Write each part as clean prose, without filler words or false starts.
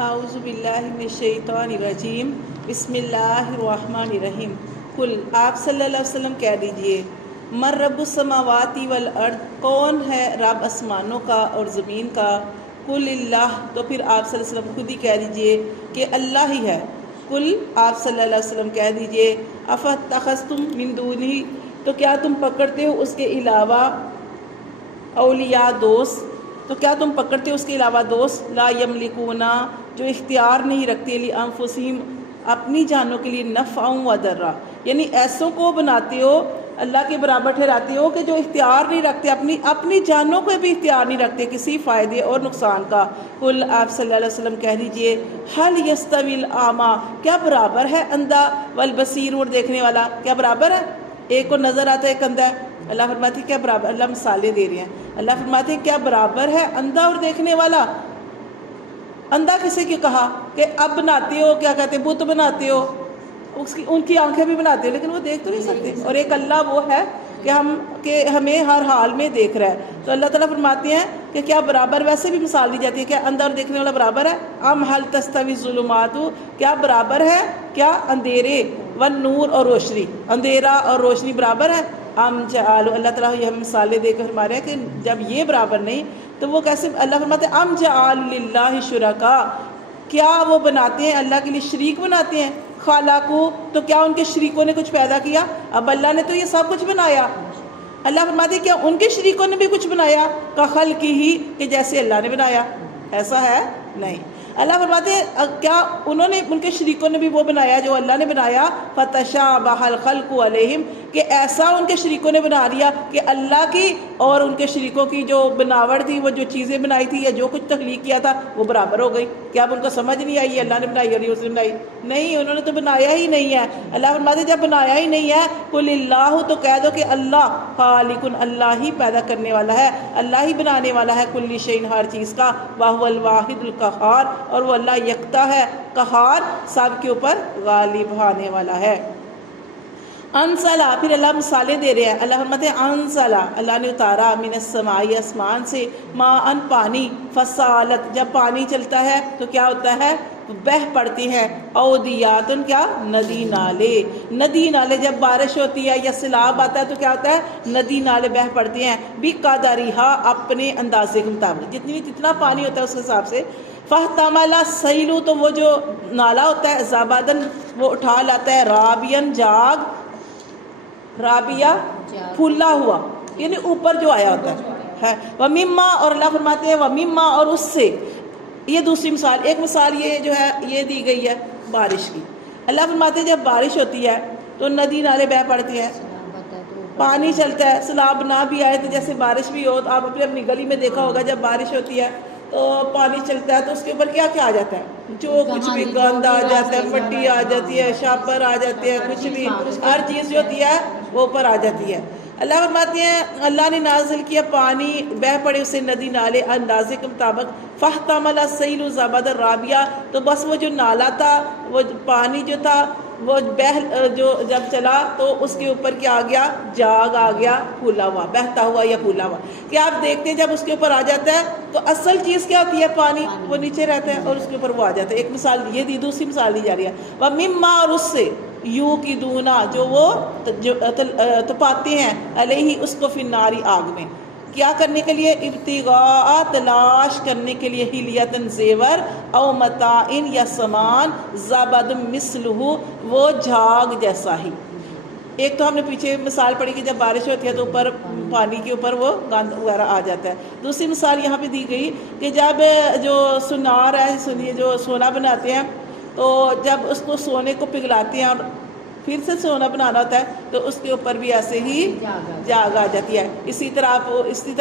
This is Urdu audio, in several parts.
اعوذ باللہ من الشیطان الرجیم بسم اللہ الرحمن الرحیم قل آپ صلی اللہ علیہ وسلم کہہ دیجئے من رب السماوات والارض کون ہے رب آسمانوں کا اور زمین کا قل اللہ تو پھر آپ صلی اللہ علیہ وسلم خود ہی کہہ دیجئے کہ اللہ ہی ہے قل آپ صلی اللہ علیہ وسلم کہہ دیجئے افاتخذتم من دونہ تو کیا تم پکڑتے ہو اس کے علاوہ اولیاء دوست تو کیا تم پکڑتے ہو اس کے علاوہ دوست لا یملکونا جو اختیار نہیں رکھتے لانفسہم اپنی جانوں کے لیے نفعا و ضرا یعنی ایسوں کو بناتے ہو اللہ کے برابر ٹھہراتے ہو کہ جو اختیار نہیں رکھتے اپنی جانوں کو بھی اختیار نہیں رکھتے کسی فائدے اور نقصان کا قل آپ صلی اللہ علیہ وسلم کہہ دیجئے هل یستوی الاعمی کیا برابر ہے اندھا والبصیر اور دیکھنے والا کیا برابر ہے ایک کو نظر آتا ہے ایک اندھا ہے اللہ فرماتے ہیں کیا برابر اللہ مثالیں دے رہے ہیں اللہ فرماتے ہیں کیا برابر ہے اندھا اور دیکھنے والا اندھا کسے کیوں کہا کہ اب بناتے ہو کیا کہتے ہیں بت بناتے ہو ان کی آنکھیں بھی بناتے ہو لیکن وہ دیکھ تو نہیں سکتے اور ایک اللہ وہ ہے کہ ہمیں ہر حال میں دیکھ رہا ہے تو اللہ تعالیٰ فرماتے ہیں کہ کیا برابر ویسے بھی مثال دی جاتی ہے کہ اندھا اور دیکھنے والا برابر ہے ام حل تستوی الظلمات کیا برابر ہے کیا اندھیرے والنور اور روشنی اندھیرا اور روشنی برابر ہے ام جعلوا اللہ تعالیٰ یہ ہمیں مثالیں دے کر فرما رہے ہیں کہ جب یہ برابر نہیں تو وہ کیسے اللہ فرماتے ہیں ام جعلوا للہ شرکا کیا وہ بناتے ہیں اللہ کے لیے شریک بناتے ہیں خالقو تو کیا ان کے شریکوں نے کچھ پیدا کیا اب اللہ نے تو یہ سب کچھ بنایا اللہ فرماتے ہیں کیا ان کے شریکوں نے بھی کچھ بنایا کا خلق ہی کہ جیسے اللہ نے بنایا ایسا ہے نہیں اللہ فرماتے ہیں کیا انہوں نے ان کے شریکوں نے بھی وہ بنایا جو اللہ نے بنایا فتشابہ الخلق علیہم کہ ایسا ان کے شریکوں نے بنا لیا کہ اللہ کی اور ان کے شریکوں کی جو بناوٹ تھی وہ جو چیزیں بنائی تھی یا جو کچھ تخلیق کیا تھا وہ برابر ہو گئی کیا اب ان کو سمجھ نہیں آئی اللہ نے بنائی اور اس نے بنائی نہیں انہوں نے تو بنایا ہی نہیں ہے اللہ فرماتے ہیں جب بنایا ہی نہیں ہے قل اللہ تو کہہ دو کہ اللہ خالق اللہ ہی پیدا کرنے والا ہے اللہ ہی بنانے والا ہے کل شیء ہر چیز کا وہو الواحد القہار اور وہ اللہ یکتا ہے قہار سب کے اوپر غالب آنے والا ہے انزلہ پھر اللہ مثالیں دے رہے ہیں اللہ فرماتے ہیں انزلہ اللہ نے اتارا من السماء آسمان سے ماء پانی فسالت جب پانی چلتا ہے تو کیا ہوتا ہے بہہ پڑتی ہیں اودیات کیا ندی نالے جب بارش ہوتی ہے یا سیلاب آتا ہے تو کیا ہوتا ہے ندی نالے بہہ پڑتے ہیں بقدرہا اپنے اندازے کے مطابق جتنا پانی ہوتا ہے اس حساب سے فاحتمل السیل تو وہ جو نالا ہوتا ہے زبدن وہ اٹھا لاتا ہے رابیہ پھولا ہوا یعنی اوپر جو آیا ہوتا ہے وَمِمَّا اور اللہ فرماتے ہیں وَمِمَّا اور اس سے یہ دوسری مثال ایک مثال یہ جو ہے یہ دی گئی ہے بارش کی اللہ فرماتے ہیں جب بارش ہوتی ہے تو ندی نالے بہہ پڑتے ہیں پانی چلتا ہے سیلاب نہ بھی آئے تو جیسے بارش بھی ہو تو آپ اپنی گلی میں دیکھا ہوگا جب بارش ہوتی ہے تو پانی چلتا ہے تو اس کے اوپر کیا کیا آ جاتا ہے جو کچھ بھی گند آ جاتا ہے مٹی آ جاتی ہے شاپر آ جاتے ہیں کچھ بھی ہر چیز جو ہوتی ہے وہ اوپر آ جاتی ہے اللہ فرماتے ہیں اللہ نے نازل کیا پانی بہہ پڑے اسے ندی نالے اندازے کے مطابق فاحتمل السیل زبد الرابیہ تو بس وہ جو نالا تھا وہ پانی جو تھا وہ جو جب چلا تو اس کے اوپر کیا آ گیا جاگ آ گیا پھولا ہوا بہتا ہوا یا پھولا ہوا کہ آپ دیکھتے ہیں جب اس کے اوپر آ جاتا ہے تو اصل چیز کیا ہوتی ہے پانی وہ نیچے رہتا ہے اور اس کے اوپر وہ آ جاتا ہے ایک مثال یہ دی دوسری مثال دی جا رہی ہے وَمِمَّا اور اس سے یوں کی دونا جو وہ تپاتے ہیں علیہ اس کو فی النار آگ میں کیا کرنے کے لیے ابتغاء تلاش کرنے کے لیے حلیتن زیور او متاعن یا سامان زبد مثلہ وہ جھاگ جیسا ہی ایک تو ہم نے پیچھے مثال پڑھی کہ جب بارش ہوتی ہے تو اوپر پانی کے اوپر وہ گند وغیرہ آ جاتا ہے دوسری مثال یہاں پہ دی گئی کہ جب جو سنار ہے سنیے جو سونا بناتے ہیں تو جب اس کو سونے کو پگھلاتے ہیں اور پھر سے سونا بنانا ہوتا ہے تو اس کے اوپر بھی ایسے ہی جاگ آ جاتی ہے اسی طرح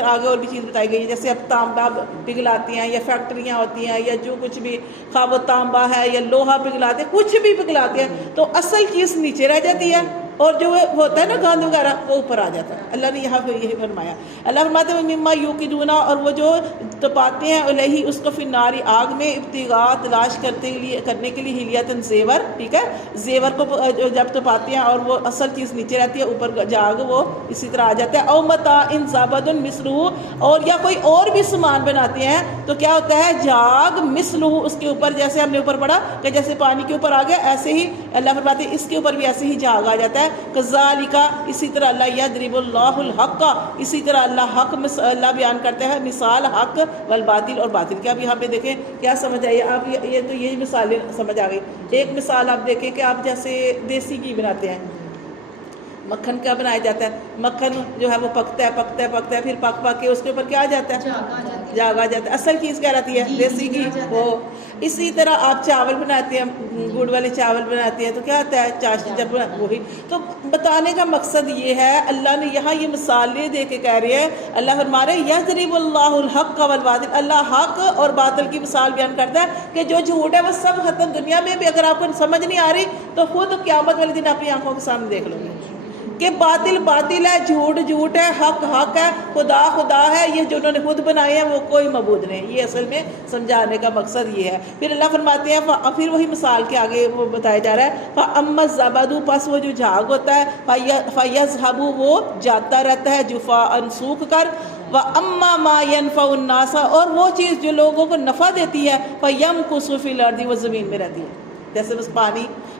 آگے اور بھی چیز بتائی گئی ہے جیسے اب تانبا پگھلاتی ہیں یا فیکٹریاں ہوتی ہیں یا جو کچھ بھی خواہ وہ تانبا ہے یا لوہا پگھلاتے ہیں کچھ بھی پگھلاتے ہیں تو اصل چیز نیچے رہ جاتی ہے اور جو ہوتا ہے نا گاند وغیرہ وہ اوپر آ جاتا ہے. اللہ نے یہاں پہ یہی فرمایا. اللہ فرماتے ہیں مما یوقدون، اور وہ جو تپاتے ہیں علیہ اس کو فی النار آگ میں، ابتغاء تلاش کرنے کے لیے ہلیاتن زیور. ٹھیک ہے، زیور کو جب تپاتے ہیں اور وہ اصل چیز نیچے رہتی ہے، اوپر جاگ وہ اسی طرح آ جاتا ہے. او متاع زبد مثلہ، اور یا کوئی اور بھی سامان بناتے ہیں تو کیا ہوتا ہے جاگ مثلہ اس کے اوپر، جیسے ہم نے اوپر پڑھا کہ جیسے پانی کے اوپر آ گیا ایسے ہی اللہ فرماتے ہیں اس کے اوپر بھی ایسے ہی جاگ آ جاتا ہے. کذالک، اسی طرح اللہ یضرب اللہ الحق، اسی طرح اللہ حق اللہ بیان کرتا ہے مثال حق والباطل اور باطل. کیا اب یہاں پہ دیکھیں کیا سمجھ آئی آپ؟ یہ تو یہی مثالیں سمجھ آ گئی. ایک مثال آپ دیکھیں کہ آپ جیسے دیسی گھی بناتے ہیں، مکھن کیا بنایا جاتا ہے؟ مکھن جو ہے وہ پکتا ہے پھر پک کے اس کے اوپر کیا آ جاتا ہے؟ جاگ آ جاتا ہے. اصل چیز کیا رہتی ہے؟ دیسی گھی. وہ اسی طرح آپ چاول بناتے ہیں، گڑ والے چاول بناتے ہیں تو کیا ہوتا ہے؟ چاشنی. جب وہی تو بتانے کا مقصد یہ ہے، اللہ نے یہاں یہ مثالیں دے کے کہہ رہے ہیں. اللہ فرما رہے ہیں یضرب اللہ الحق والباطل، اللہ حق اور باطل کی مثال بیان کرتا ہے کہ جو جھوٹ ہے وہ سب ختم. دنیا میں بھی اگر آپ کو سمجھ نہیں آ رہی تو خود قیامت والے دن اپنی آنکھوں کے سامنے دیکھ لو گے کہ باطل باطل ہے، جھوٹ جھوٹ ہے، حق حق ہے، خدا خدا ہے. یہ جو انہوں نے خود بنائے ہیں وہ کوئی معبود نہیں. یہ اصل میں سمجھانے کا مقصد یہ ہے. پھر اللہ فرماتے ہیں پھر وہی مثال کے آگے وہ بتایا جا رہا ہے فَأَمَّا الزَّبَدُ، پس وہ جو جھاگ ہوتا ہے فَيَذْهَبُ، وہ جاتا رہتا ہے جفاءً سوکھ کر. وَأَمَّا مَا يَنْفَعُ النَّاسَ، اور وہ چیز جو لوگوں کو نفع دیتی ہے فَيَمْكُثُ فِي الْأَرْضِ، وہ زمین میں رہتی ہے. جیسے بس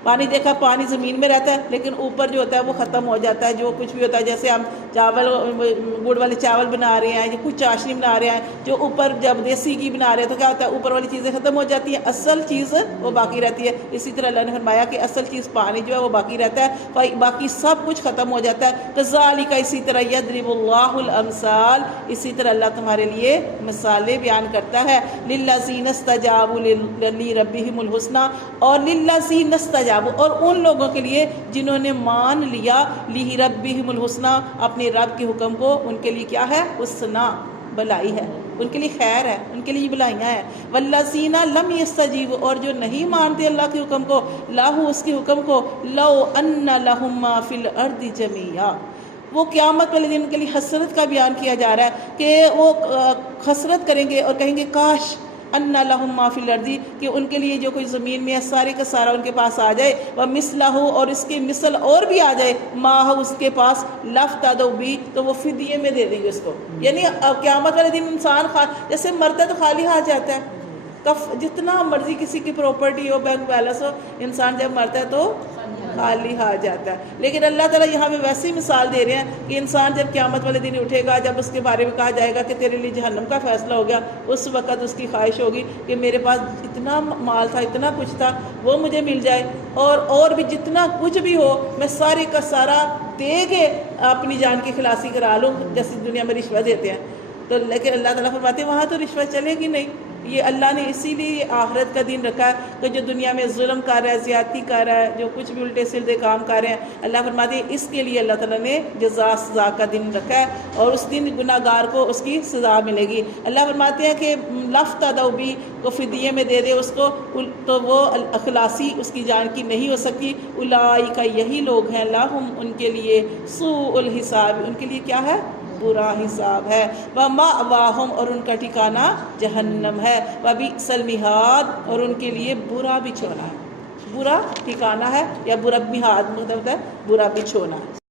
پانی دیکھا، پانی زمین میں رہتا ہے لیکن اوپر جو ہوتا ہے وہ ختم ہو جاتا ہے. جو کچھ بھی ہوتا ہے، جیسے ہم چاول گڑ والے چاول بنا رہے ہیں یا کچھ چاشنی بنا رہے ہیں، جو اوپر جب دیسی گھی بنا رہے ہیں تو کیا ہوتا ہے اوپر والی چیزیں ختم ہو جاتی ہیں، اصل چیز وہ باقی رہتی ہے. اسی طرح اللہ نے فرمایا کہ اصل چیز پانی جو ہے وہ باقی رہتا ہے، باقی سب کچھ ختم ہو جاتا ہے. کذالک، اسی طرح یضرب اللہ الامثال، اسی طرح اللہ تمہارے لیے مثالیں بیان کرتا ہے. للذین استجابوا لربہم الحسنی، اور للذین استجابوا، اور ان لوگوں کے لیے جنہوں نے مان لیا لربہم الحسنی، اپنے رب کے حکم کو. ان کے لیے کیا ہے؟ حسنی، بھلائی ہے، ان کے لیے خیر ہے، ان کے لیے بھلائیاں ہیں. والذین لم یستجیبوا، اور جو نہیں مانتے اللہ کے حکم کو، لاہو اس کے حکم کو، لو ان لہم ما فی الارض جمیعا، وہ قیامت والے دن کے لیے حسرت کا بیان کیا جا رہا ہے کہ وہ حسرت کریں گے اور کہیں گے کاش ان لہم ما فی الارض، کہ ان کے لیے جو کوئی زمین میں ہے سارے کا سارا ان کے پاس آ جائے. ومثلہ، اور اس کی مثل اور بھی آ جائے، ما اس کے پاس، لافتدوا بھی، تو وہ فدیے میں دے دیں گے اس کو. یعنی قیامت والے دن انسان جیسے مرتا ہے تو خالی ہاتھ جاتا ہے، جتنا مرضی کسی کی پراپرٹی ہو، بینک بیلنس ہو، انسان جب مرتا ہے تو خالی ہاتھ جاتا ہے. لیکن اللہ تعالیٰ یہاں پہ ویسی مثال دے رہے ہیں کہ انسان جب قیامت والے دن اٹھے گا، جب اس کے بارے میں کہا جائے گا کہ تیرے لیے جہنم کا فیصلہ ہو گیا، اس وقت اس کی خواہش ہوگی کہ میرے پاس اتنا مال تھا، اتنا کچھ تھا، وہ مجھے مل جائے، اور بھی جتنا کچھ بھی ہو میں سارے کا سارا دے کے اپنی جان کی خلاصی کرا لوں، جیسے دنیا میں رشوت دیتے ہیں. تو لیکن اللہ تعالیٰ فرماتے ہیں وہاں تو رشوت چلے گی نہیں. یہ اللہ نے اسی لیے آخرت کا دن رکھا ہے کہ جو دنیا میں ظلم کر رہا ہے، زیادتی کر رہا ہے، جو کچھ بھی الٹے سیدھے کام کر رہے ہیں، اللہ فرماتے ہیں اس کے لیے اللہ تعالیٰ نے جزا سزا کا دن رکھا ہے، اور اس دن گناہ گار کو اس کی سزا ملے گی. اللہ فرماتے ہیں کہ لافتدوا بھی کو فدیے میں دے دے اس کو، تو وہ خلاصی اس کی جان کی نہیں ہو سکتی. اولئک، یہی لوگ ہیں، لہم ان کے لیے سوء الحساب، ان کے لیے کیا ہے؟ برا حساب ہے. وَمَأْوَاهُمْ، اور ان کا ٹھکانہ جہنم ہے. وَبِئْسَ الْمِہَادُ، اور ان کے لیے برا بچھونا ہے. برا ٹھکانہ ہے یا برا مہاد مطلب ہے برا بچھونا.